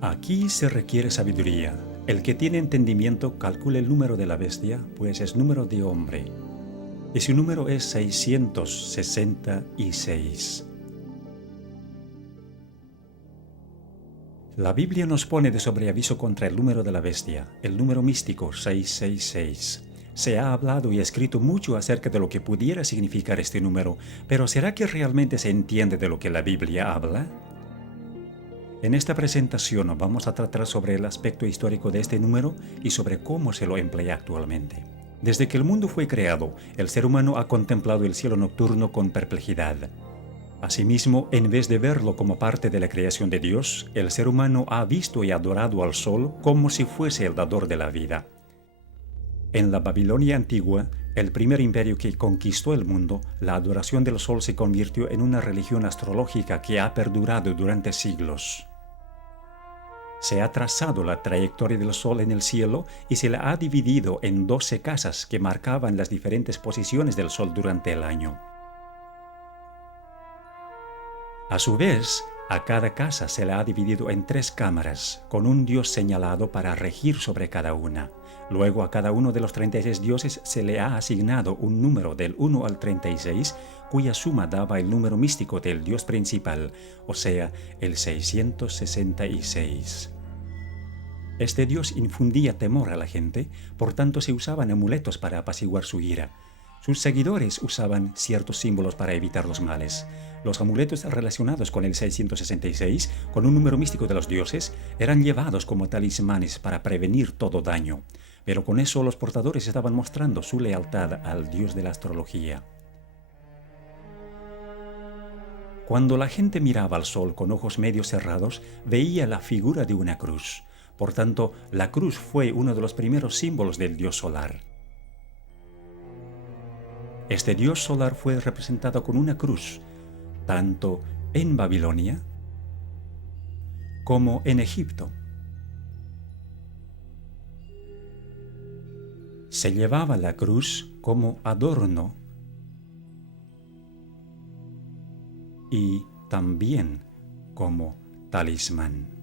Aquí se requiere sabiduría. El que tiene entendimiento calcula el número de la bestia, pues es número de hombre. Y su número es 666. La Biblia nos pone de sobreaviso contra el número de la bestia, el número místico 666. Se ha hablado y escrito mucho acerca de lo que pudiera significar este número, pero ¿será que realmente se entiende de lo que la Biblia habla? En esta presentación vamos a tratar sobre el aspecto histórico de este número y sobre cómo se lo emplea actualmente. Desde que el mundo fue creado, el ser humano ha contemplado el cielo nocturno con perplejidad. Asimismo, en vez de verlo como parte de la creación de Dios, el ser humano ha visto y adorado al sol como si fuese el dador de la vida. En la Babilonia antigua, el primer imperio que conquistó el mundo, la adoración del sol se convirtió en una religión astrológica que ha perdurado durante siglos. Se ha trazado la trayectoria del sol en el cielo y se la ha dividido en 12 casas que marcaban las diferentes posiciones del sol durante el año. A su vez, a cada casa se la ha dividido en 3 cámaras, con un dios señalado para regir sobre cada una. Luego a cada uno de los 36 dioses se le ha asignado un número del 1 al 36, cuya suma daba el número místico del dios principal, o sea, el 666. Este dios infundía temor a la gente, por tanto se usaban amuletos para apaciguar su ira. Sus seguidores usaban ciertos símbolos para evitar los males. Los amuletos relacionados con el 666, con un número místico de los dioses, eran llevados como talismanes para prevenir todo daño, pero con eso los portadores estaban mostrando su lealtad al dios de la astrología. Cuando la gente miraba al sol con ojos medio cerrados, veía la figura de una cruz. Por tanto, la cruz fue uno de los primeros símbolos del dios solar. Este dios solar fue representado con una cruz, tanto en Babilonia como en Egipto. Se llevaba la cruz como adorno y también como talismán.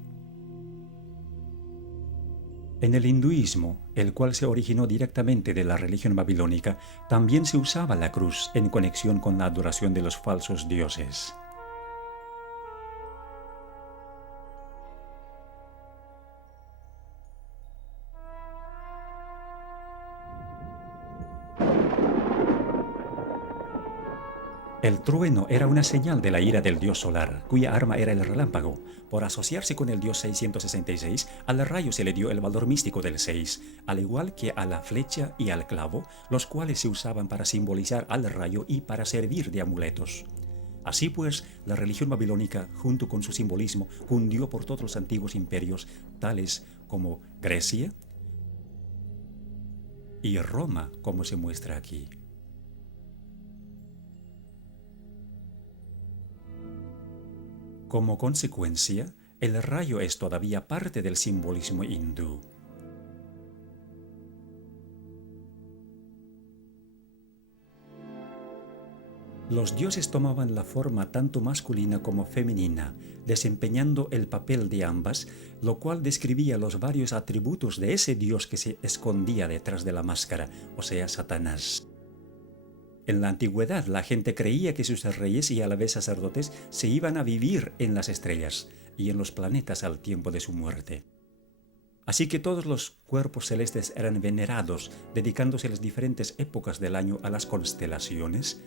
En el hinduismo, el cual se originó directamente de la religión babilónica, también se usaba la cruz en conexión con la adoración de los falsos dioses. El trueno era una señal de la ira del dios solar, cuya arma era el relámpago. Por asociarse con el dios 666, al rayo se le dio el valor místico del 6, al igual que a la flecha y al clavo, los cuales se usaban para simbolizar al rayo y para servir de amuletos. Así pues, la religión babilónica, junto con su simbolismo, cundió por todos los antiguos imperios, tales como Grecia y Roma, como se muestra aquí. Como consecuencia, el rayo es todavía parte del simbolismo hindú. Los dioses tomaban la forma tanto masculina como femenina, desempeñando el papel de ambas, lo cual describía los varios atributos de ese dios que se escondía detrás de la máscara, o sea, Satanás. En la antigüedad, la gente creía que sus reyes y a la vez sacerdotes se iban a vivir en las estrellas y en los planetas al tiempo de su muerte. Así que todos los cuerpos celestes eran venerados, dedicándose las diferentes épocas del año a las constelaciones,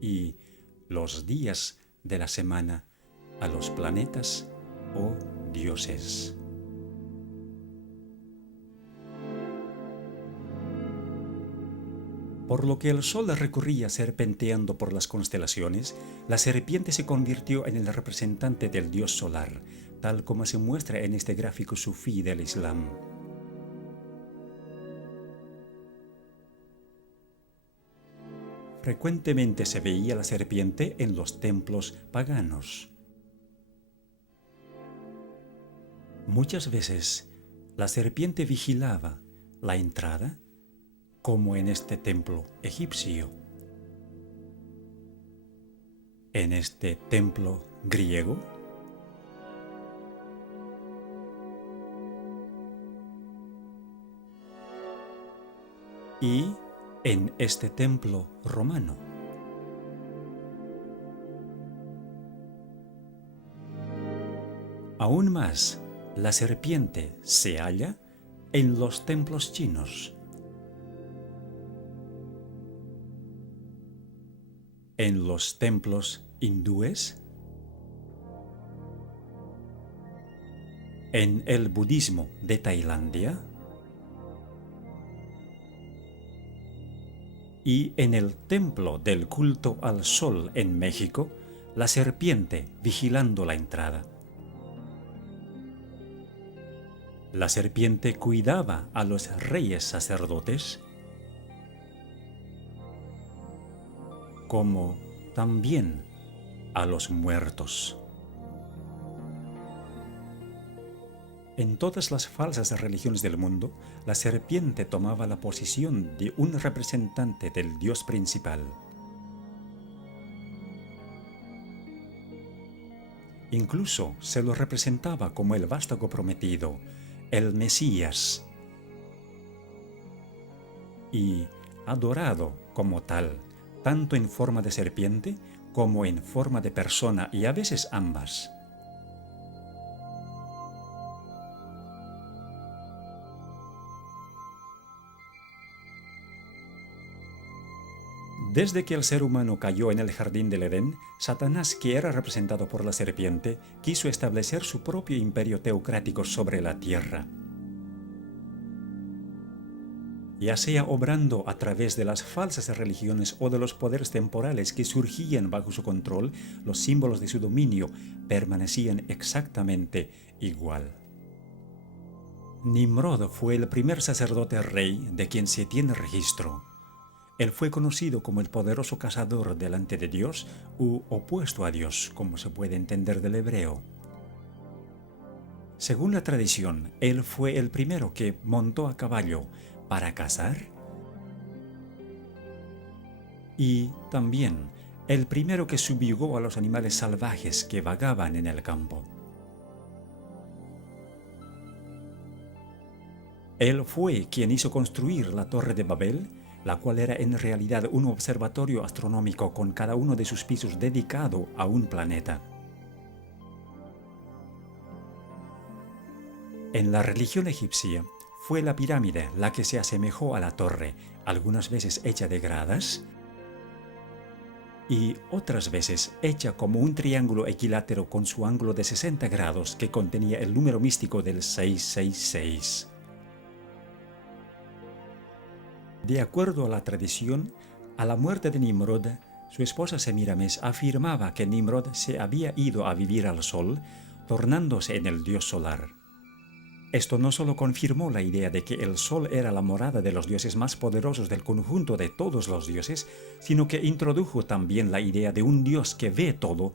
y los días de la semana a los planetas o dioses. Por lo que el sol recorría serpenteando por las constelaciones, la serpiente se convirtió en el representante del dios solar, tal como se muestra en este gráfico sufí del Islam. Frecuentemente se veía la serpiente en los templos paganos. Muchas veces la serpiente vigilaba la entrada, como en este templo egipcio. en este templo griego y en este templo romano. Aún más, la serpiente se halla en los templos chinos, en los templos hindúes, en el budismo de Tailandia y en el templo del culto al sol en México, la serpiente vigilando la entrada. La serpiente cuidaba a los reyes sacerdotes, como también a los muertos. En todas las falsas religiones del mundo, la serpiente tomaba la posición de un representante del Dios principal. Incluso se lo representaba como el vástago prometido, el Mesías, y adorado como tal, tanto en forma de serpiente como en forma de persona, y a veces ambas. Desde que el ser humano cayó en el jardín del Edén, Satanás, que era representado por la serpiente, quiso establecer su propio imperio teocrático sobre la tierra. Ya sea obrando a través de las falsas religiones o de los poderes temporales que surgían bajo su control, los símbolos de su dominio permanecían exactamente igual. Nimrod fue el primer sacerdote rey de quien se tiene registro. Él fue conocido como el poderoso cazador delante de Dios u opuesto a Dios, como se puede entender del hebreo. Según la tradición, él fue el primero que montó a caballo para cazar y también el primero que subjugó a los animales salvajes que vagaban en el campo. Él fue quien hizo construir la Torre de Babel, la cual era en realidad un observatorio astronómico con cada uno de sus pisos dedicado a un planeta. En la religión egipcia, fue la pirámide la que se asemejó a la torre, algunas veces hecha de gradas y otras veces hecha como un triángulo equilátero con su ángulo de 60 grados que contenía el número místico del 666. De acuerdo a la tradición, a la muerte de Nimrod, su esposa Semiramis afirmaba que Nimrod se había ido a vivir al sol, tornándose en el dios solar. Esto no solo confirmó la idea de que el sol era la morada de los dioses más poderosos del conjunto de todos los dioses, sino que introdujo también la idea de un dios que ve todo,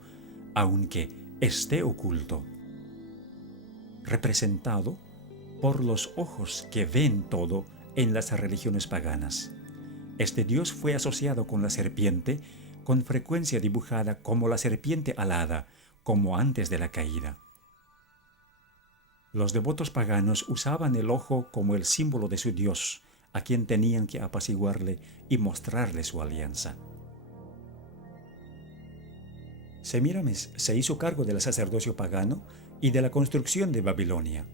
aunque esté oculto, representado por los ojos que ven todo en las religiones paganas. Este dios fue asociado con la serpiente, con frecuencia dibujada como la serpiente alada, como antes de la caída. Los devotos paganos usaban el ojo como el símbolo de su dios, a quien tenían que apaciguarle y mostrarle su alianza. Semíramis se hizo cargo del sacerdocio pagano y de la construcción de Babilonia.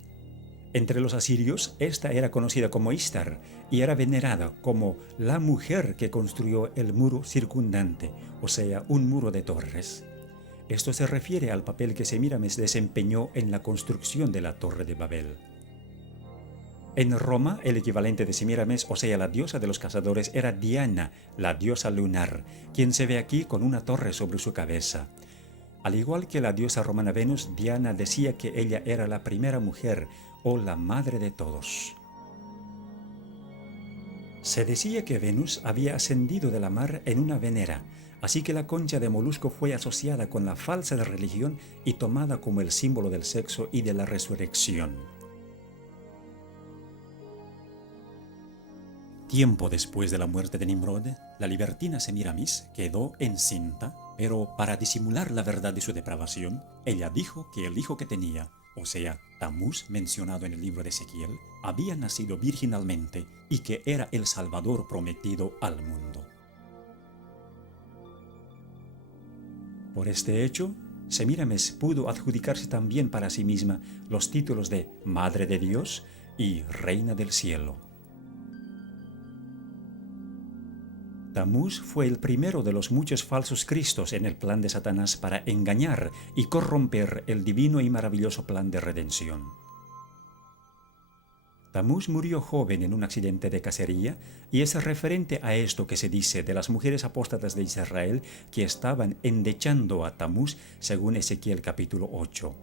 Entre los asirios, esta era conocida como Istar y era venerada como la mujer que construyó el muro circundante, o sea, un muro de torres. Esto se refiere al papel que Semíramis desempeñó en la construcción de la Torre de Babel. En Roma, el equivalente de Semíramis, o sea, la diosa de los cazadores, era Diana, la diosa lunar, quien se ve aquí con una torre sobre su cabeza. Al igual que la diosa romana Venus, Diana decía que ella era la primera mujer o la madre de todos. Se decía que Venus había ascendido de la mar en una venera, así que la concha de molusco fue asociada con la falsa religión y tomada como el símbolo del sexo y de la resurrección. Tiempo después de la muerte de Nimrod, la libertina Semiramis quedó encinta, pero para disimular la verdad de su depravación, ella dijo que el hijo que tenía, o sea, Tamuz mencionado en el libro de Ezequiel, había nacido virginalmente y que era el Salvador prometido al mundo. Por este hecho, Semiramis pudo adjudicarse también para sí misma los títulos de Madre de Dios y Reina del Cielo. Tamuz fue el primero de los muchos falsos cristos en el plan de Satanás para engañar y corromper el divino y maravilloso plan de redención. Tamuz murió joven en un accidente de cacería y es referente a esto que se dice de las mujeres apóstatas de Israel que estaban endechando a Tamuz según Ezequiel capítulo 8.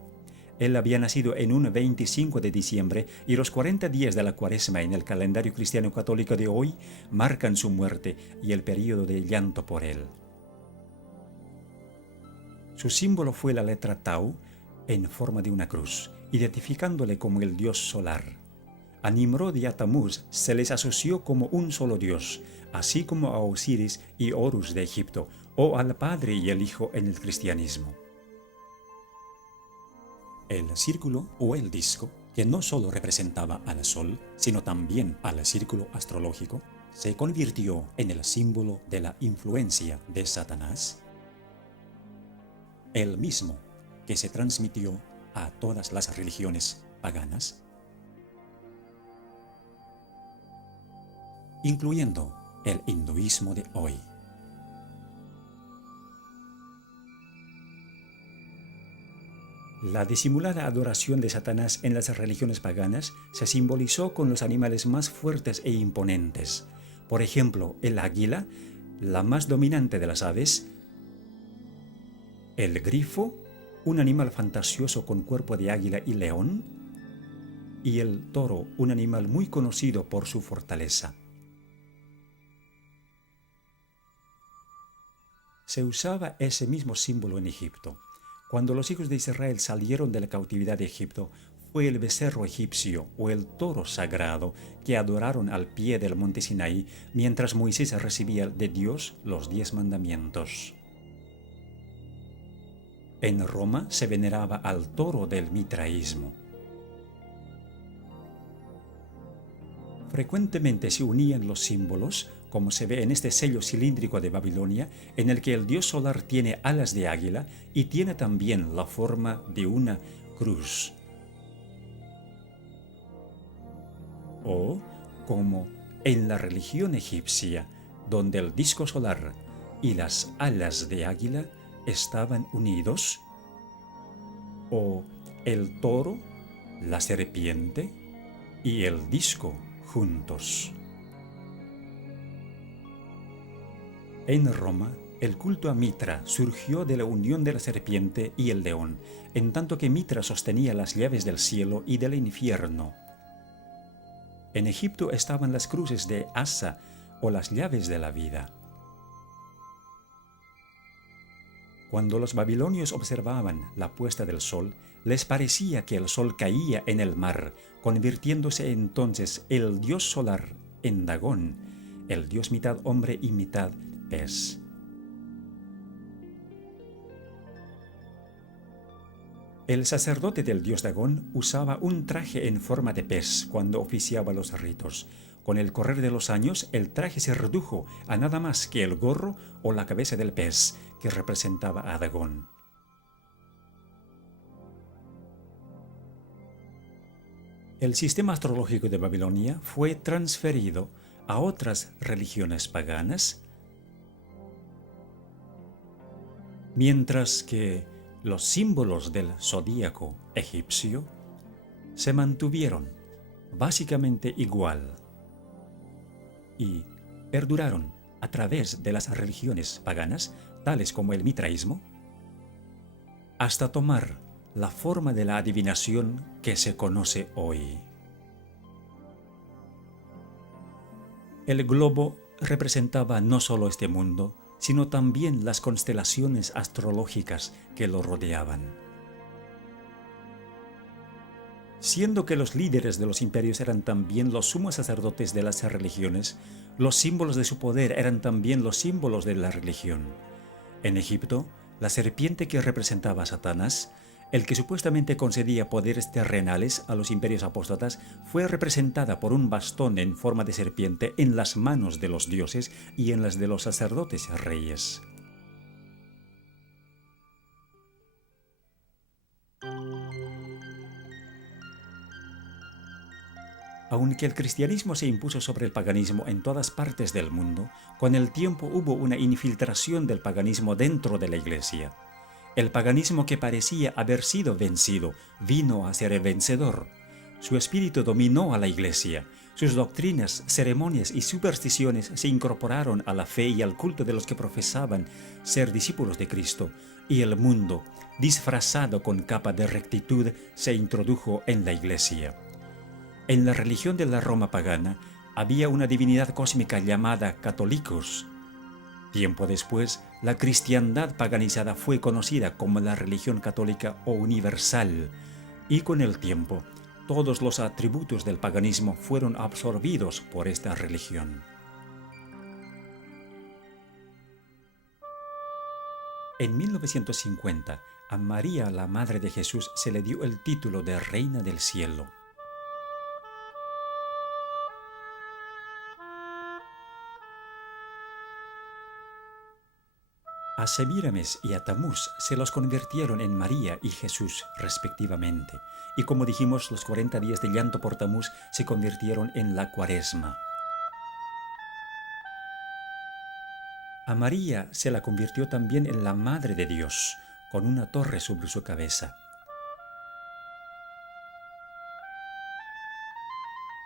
Él había nacido en un 25 de diciembre y los 40 días de la Cuaresma en el calendario cristiano católico de hoy marcan su muerte y el período de llanto por él. Su símbolo fue la letra Tau en forma de una cruz, identificándole como el dios solar. A Nimrod y a Tamuz se les asoció como un solo dios, así como a Osiris y Horus de Egipto, o al Padre y el Hijo en el cristianismo. El círculo o el disco, que no solo representaba al Sol, sino también al círculo astrológico, se convirtió en el símbolo de la influencia de Satanás, el mismo que se transmitió a todas las religiones paganas, incluyendo el hinduismo de hoy. La disimulada adoración de Satanás en las religiones paganas se simbolizó con los animales más fuertes e imponentes. Por ejemplo, el águila, la más dominante de las aves, el grifo, un animal fantasioso con cuerpo de águila y león, y el toro, un animal muy conocido por su fortaleza. Se usaba ese mismo símbolo en Egipto. Cuando los hijos de Israel salieron de la cautividad de Egipto, fue el becerro egipcio o el toro sagrado que adoraron al pie del monte Sinaí mientras Moisés recibía de Dios los 10 mandamientos. En Roma se veneraba al toro del mitraísmo. Frecuentemente se unían los símbolos, como se ve en este sello cilíndrico de Babilonia, en el que el dios solar tiene alas de águila y tiene también la forma de una cruz. O como en la religión egipcia, donde el disco solar y las alas de águila estaban unidos, o el toro, la serpiente y el disco juntos. En Roma, el culto a Mitra surgió de la unión de la serpiente y el león, en tanto que Mitra sostenía las llaves del cielo y del infierno. En Egipto estaban las cruces de Asa o las llaves de la vida. Cuando los babilonios observaban la puesta del sol, les parecía que el sol caía en el mar, convirtiéndose entonces el dios solar en Dagón, el dios mitad hombre y mitad pez. El sacerdote del dios Dagón usaba un traje en forma de pez cuando oficiaba los ritos. Con el correr de los años, el traje se redujo a nada más que el gorro o la cabeza del pez, que representaba a Dagón. El sistema astrológico de Babilonia fue transferido a otras religiones paganas, mientras que los símbolos del zodíaco egipcio se mantuvieron básicamente igual y perduraron a través de las religiones paganas, tales como el mitraísmo, hasta tomar la forma de la adivinación que se conoce hoy. El globo representaba no solo este mundo, sino también las constelaciones astrológicas que lo rodeaban. Siendo que los líderes de los imperios eran también los sumos sacerdotes de las religiones, los símbolos de su poder eran también los símbolos de la religión. En Egipto, la serpiente que representaba a Satanás, el que supuestamente concedía poderes terrenales a los imperios apóstatas, fue representada por un bastón en forma de serpiente en las manos de los dioses y en las de los sacerdotes reyes. Aunque el cristianismo se impuso sobre el paganismo en todas partes del mundo, con el tiempo hubo una infiltración del paganismo dentro de la Iglesia. El paganismo que parecía haber sido vencido vino a ser el vencedor. Su espíritu dominó a la Iglesia. Sus doctrinas, ceremonias y supersticiones se incorporaron a la fe y al culto de los que profesaban ser discípulos de Cristo, y el mundo, disfrazado con capa de rectitud, se introdujo en la Iglesia. En la religión de la Roma pagana había una divinidad cósmica llamada Catholicos. Tiempo después, la cristiandad paganizada fue conocida como la religión católica o universal, y con el tiempo, todos los atributos del paganismo fueron absorbidos por esta religión. En 1950, a María, la Madre de Jesús, se le dio el título de Reina del Cielo. A Semíramis y a Tamuz se los convirtieron en María y Jesús respectivamente, y como dijimos, los 40 días de llanto por Tamuz se convirtieron en la Cuaresma. A María se la convirtió también en la Madre de Dios, con una torre sobre su cabeza.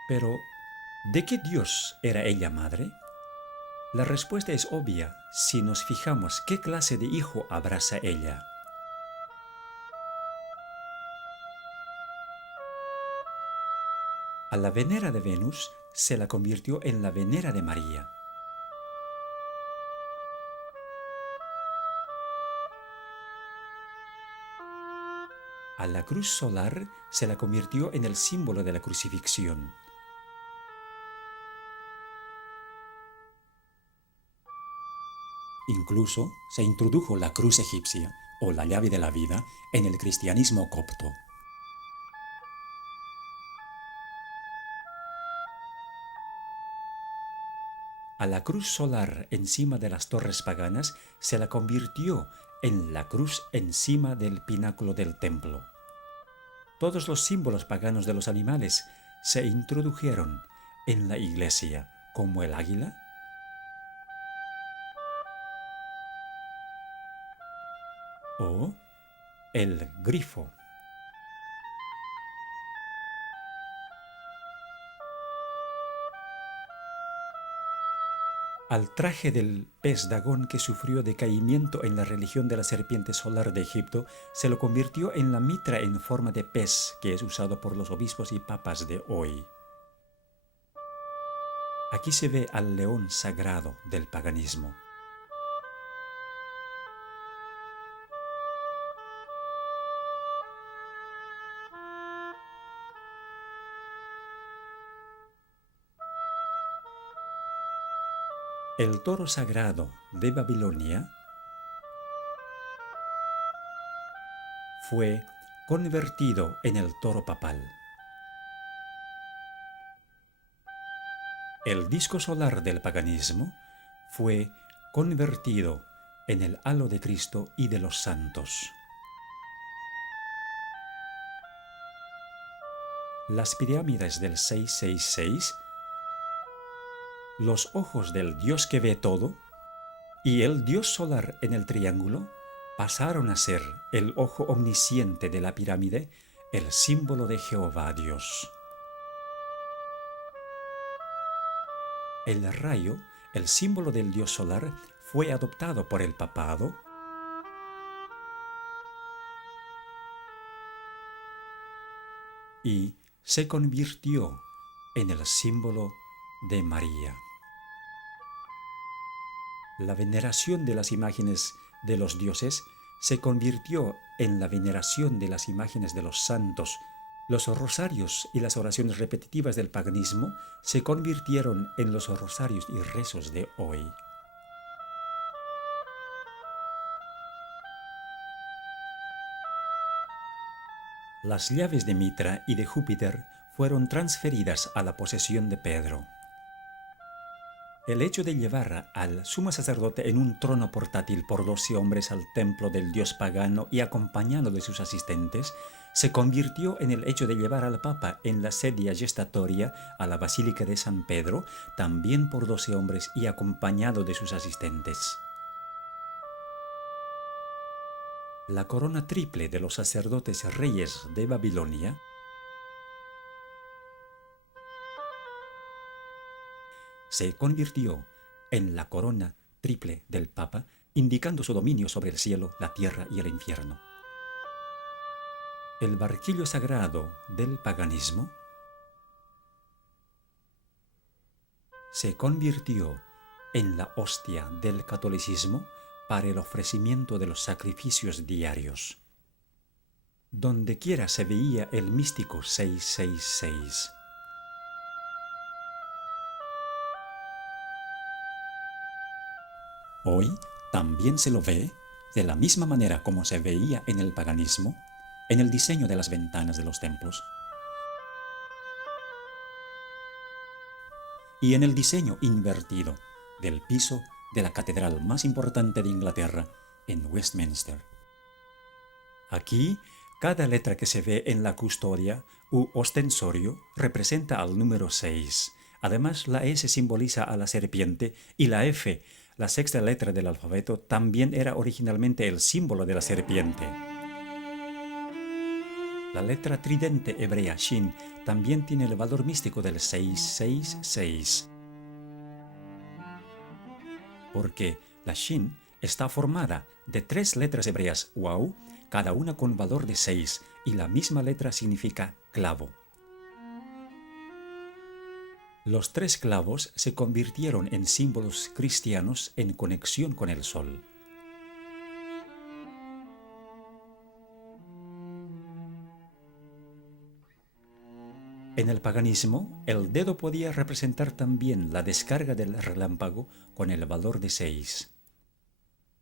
Pero, ¿de qué Dios era ella madre? La respuesta es obvia si nos fijamos qué clase de hijo abraza ella. A la Venera de Venus se la convirtió en la Venera de María. A la cruz solar se la convirtió en el símbolo de la crucifixión. Incluso se introdujo la cruz egipcia, o la llave de la vida, en el cristianismo copto. A la cruz solar encima de las torres paganas se la convirtió en la cruz encima del pináculo del templo. Todos los símbolos paganos de los animales se introdujeron en la iglesia, como el águila, o el grifo. Al traje del pez Dagón que sufrió decaimiento en la religión de la serpiente solar de Egipto, se lo convirtió en la mitra en forma de pez que es usado por los obispos y papas de hoy. Aquí se ve al león sagrado del paganismo. El toro sagrado de Babilonia fue convertido en el toro papal. El disco solar del paganismo fue convertido en el halo de Cristo y de los santos. Las pirámides del 666, los ojos del Dios que ve todo, y el Dios solar en el triángulo pasaron a ser el ojo omnisciente de la pirámide, el símbolo de Jehová Dios. El rayo, el símbolo del Dios solar, fue adoptado por el papado y se convirtió en el símbolo de María. La veneración de las imágenes de los dioses se convirtió en la veneración de las imágenes de los santos, Los rosarios y las oraciones repetitivas del paganismo se convirtieron en los rosarios y rezos de hoy. Las llaves de Mitra y de Júpiter fueron transferidas a la posesión de Pedro. El hecho de llevar al sumo sacerdote en un trono portátil por 12 hombres al templo del dios pagano y acompañado de sus asistentes, se convirtió en el hecho de llevar al Papa en la sedia gestatoria a la Basílica de San Pedro, también por 12 hombres y acompañado de sus asistentes. La corona triple de los sacerdotes reyes de Babilonia se convirtió en la corona triple del Papa, indicando su dominio sobre el cielo, la tierra y el infierno. El barquillo sagrado del paganismo se convirtió en la hostia del catolicismo para el ofrecimiento de los sacrificios diarios. Dondequiera se veía el místico 666. Hoy también se lo ve de la misma manera como se veía en el paganismo, en el diseño de las ventanas de los templos y en el diseño invertido del piso de la catedral más importante de Inglaterra, en Westminster. Aquí, cada letra que se ve en la custodia u ostensorio representa al número 6. Además, la S simboliza a la serpiente y la F, la sexta letra del alfabeto, también era originalmente el símbolo de la serpiente. La letra tridente hebrea Shin también tiene el valor místico del 666, porque la Shin está formada de 3 letras hebreas Wau, cada una con valor de 6, y la misma letra significa clavo. Los 3 clavos se convirtieron en símbolos cristianos en conexión con el sol. En el paganismo, el dedo podía representar también la descarga del relámpago con el valor de 6.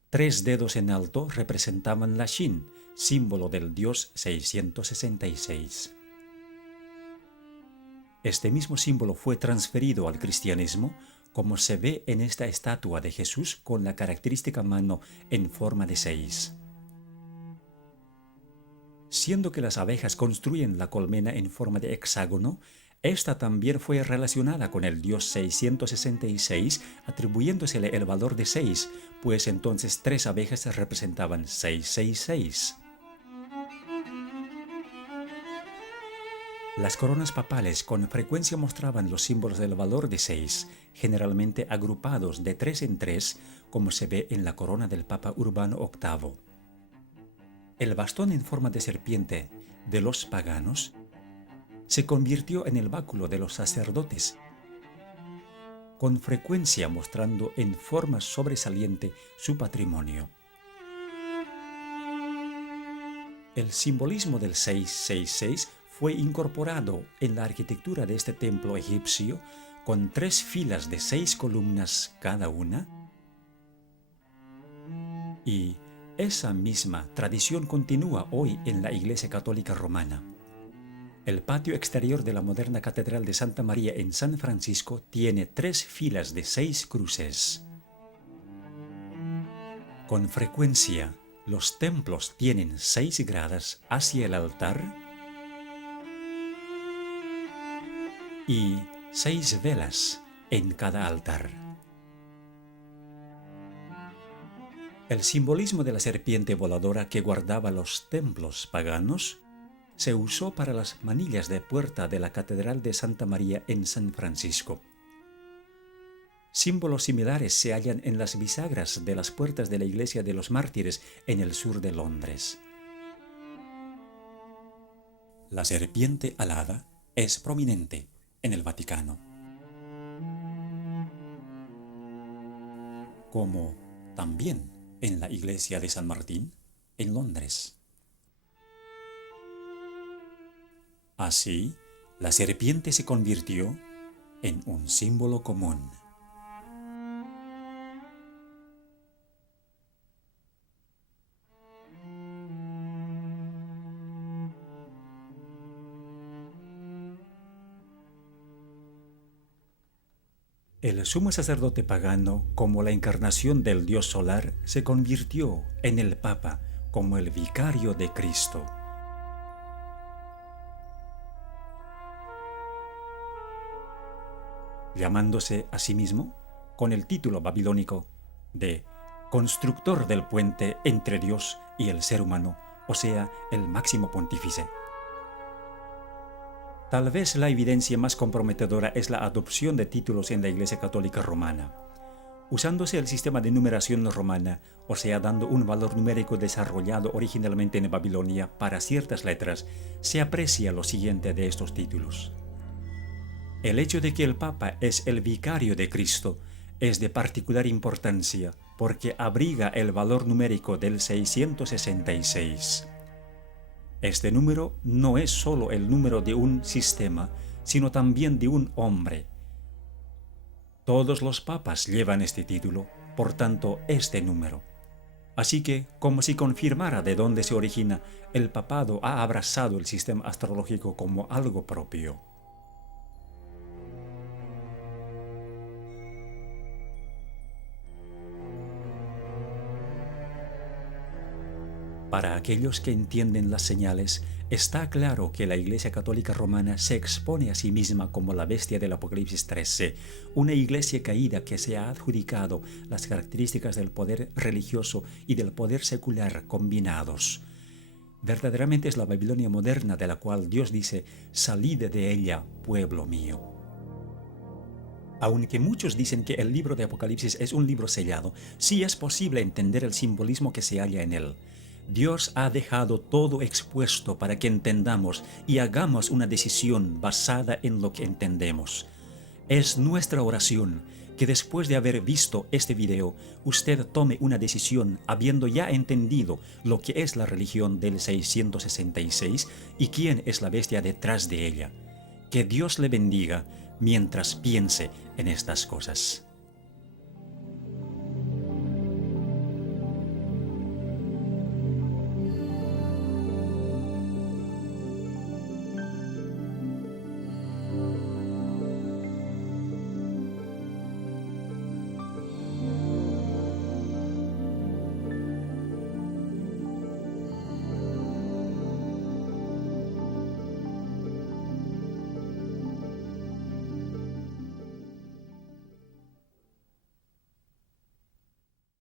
3 dedos en alto representaban la Shin, símbolo del dios 666. Este mismo símbolo fue transferido al cristianismo, como se ve en esta estatua de Jesús con la característica mano en forma de 6. Siendo que las abejas construyen la colmena en forma de hexágono, esta también fue relacionada con el dios 666, atribuyéndosele el valor de 6, pues entonces 3 abejas representaban 666. Las coronas papales con frecuencia mostraban los símbolos del valor de 6, generalmente agrupados de 3 en 3, como se ve en la corona del Papa Urbano VIII. El bastón en forma de serpiente de los paganos se convirtió en el báculo de los sacerdotes, con frecuencia mostrando en forma sobresaliente su patrimonio. El simbolismo del 666 fue incorporado en la arquitectura de este templo egipcio con 3 filas de 6 columnas cada una, y esa misma tradición continúa hoy en la Iglesia Católica Romana. El patio exterior de la moderna Catedral de Santa María en San Francisco tiene 3 filas de 6 cruces. Con frecuencia, los templos tienen 6 gradas hacia el altar y 6 velas en cada altar. El simbolismo de la serpiente voladora que guardaba los templos paganos se usó para las manillas de puerta de la Catedral de Santa María en San Francisco. Símbolos similares se hallan en las bisagras de las puertas de la Iglesia de los Mártires en el sur de Londres. La serpiente alada es prominente en el Vaticano, como también en la Iglesia de San Martín en Londres. Así, la serpiente se convirtió en un símbolo común. El sumo sacerdote pagano, como la encarnación del dios solar, se convirtió en el Papa como el vicario de Cristo. Llamándose a sí mismo con el título babilónico de constructor del puente entre Dios y el ser humano, o sea, el máximo pontífice. Tal vez la evidencia más comprometedora es la adopción de títulos en la Iglesia Católica Romana. Usándose el sistema de numeración romana, o sea, dando un valor numérico desarrollado originalmente en Babilonia para ciertas letras, se aprecia lo siguiente de estos títulos. El hecho de que el Papa es el vicario de Cristo es de particular importancia porque abriga el valor numérico del 666. Este número no es solo el número de un sistema, sino también de un hombre. Todos los papas llevan este título, por tanto, este número. Así que, como si confirmara de dónde se origina, el papado ha abrazado el sistema astrológico como algo propio. Para aquellos que entienden las señales, está claro que la Iglesia Católica Romana se expone a sí misma como la bestia del Apocalipsis 13, una iglesia caída que se ha adjudicado las características del poder religioso y del poder secular combinados. Verdaderamente es la Babilonia moderna de la cual Dios dice: «Salid de ella, pueblo mío». Aunque muchos dicen que el libro de Apocalipsis es un libro sellado, sí es posible entender el simbolismo que se halla en él. Dios ha dejado todo expuesto para que entendamos y hagamos una decisión basada en lo que entendemos. Es nuestra oración que después de haber visto este video, usted tome una decisión habiendo ya entendido lo que es la religión del 666 y quién es la bestia detrás de ella. Que Dios le bendiga mientras piense en estas cosas.